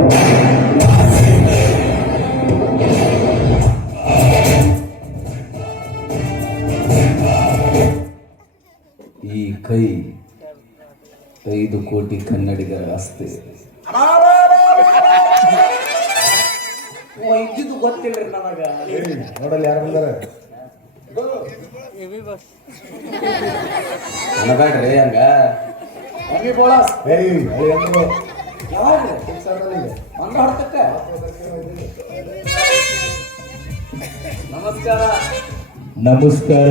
ಈ ಕೈ 5 ಕೋಟಿ ಕನ್ನಡಿಗರ ಆಸ್ತಿ. ಇದ್ದಿದ್ದು ಗೊತ್ತಿಲ್ರಿ ನನಗ. ನೋಡಲ್ಲಿ ಯಾರು ಬಂದಾರ ಅನ್ನಬೇಡ್ರಿ ಹಂಗ. ನಮಸ್ಕಾರ. ನಮಸ್ಕಾರ.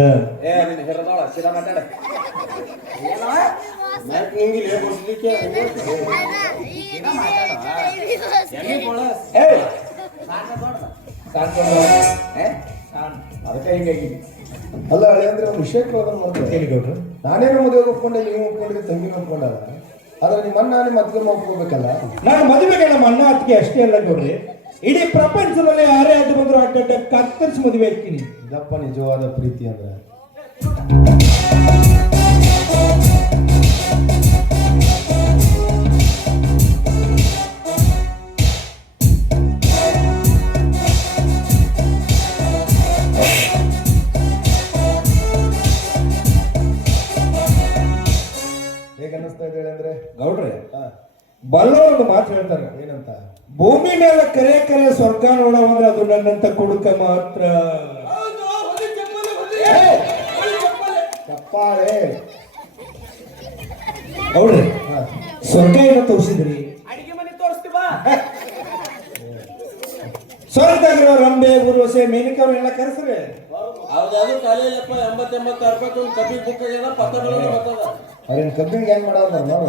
ನಿನ್ನ ಹೆರದಾಳ ಸಿರಾ ಮಾತಾಡ. ಅದಕ್ಕೆ ಹಿಂಗಾಗಿ ಅಲ್ಲ ಹಳೆ ಅಂದ್ರೆ ಒಂದು ವಿಷಯ ಕೇಳಿಗೌಡ್ರು, ನಾನೇನು ಮದುವೆ ಒಪ್ಕೊಂಡೆ, ನೀವು ಒಪ್ಕೊಂಡಿದ್ರೆ ತಂಗಿನ ಒಪ್ಕೊಂಡಲ್ಲ. ಆದ್ರೆ ನಿಮ್ಮ ಅಣ್ಣ ನಿಮ್ಮ ಅತ್ತಿಗೆ ಒಪ್ಕೋಬೇಕಲ್ಲ. ನಾನು ಮದುವೆಗೆ ನಮ್ಮ ಅಣ್ಣ ಅತ್ತಿಗೆ ಅಷ್ಟೇ ಅಲ್ಲ ನೋಡ್ರಿ, ಇಡೀ ಪ್ರಪಂಚದಲ್ಲಿ ಯಾರೇ ಅಡ್ಡ ಬಂದ್ರು ಅಡ್ಡ ಕತ್ತರಿಸಿ ಮದುವೆ ಆಗ್ತೀನಿ. ಇದಪ್ಪ ನಿಜವಾದ ಪ್ರೀತಿ ಅಂದ್ರೆ. ಗೌಡ್ರೆ, ಬಲ್ಲವರೊಂದು ಮಾತು ಹೇಳ್ತಾರೆ. ಏನಂತ? ಭೂಮಿ ಮೇಲೆ ಕರೆ ಕರೆ ಸ್ವರ್ಗ ನೋಡವಂದ್ರೆ ಅದು ನನ್ನಂತ ಕುಡುಕ ಮಾತ್ರ. ಚಪ್ಪಾಳೆ. ಗೌಡ್ರೆ, ಸ್ವರ್ಗ ಏನೋ ತೋರಿಸಿದ್ರಿ, ಅಡಿಗೆ ಮನೆ ತೋರಿಸ್ತೀವ. ಸ್ವರ್ಗದಾಗಿರೋ ರಂಬೆ ಊರ್ವಶೆ ಮೇನಿಕೆ ಅವ್ರನ್ನೆಲ್ಲ ಕರೆಸ್ರಿ. ಹೌದಾದ್ರು ಕಾಲೇಜಪ್ಪ 80-86 ರೂಪಾಯಿ ಕಬ್ಬಿ ಬುಕ್ ಆಗ್ಯದ, ಪತ್ರಗಳು ಬರ್ತದ. ಅವ್ರೇನು ಕಬ್ಬಿಂಗ್ ಹೆಂಗ್ ಮಾಡೋದ್ರ ನೋಡ.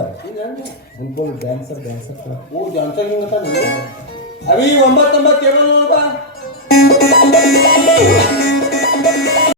ಬುಲ್ಬುಲ್ ಡ್ಯಾನ್ಸರ್. ಓ ಜಾನ್ಸರ್ ಹಿಂಗತ್ತ ನೀವು. ಅವಿ 99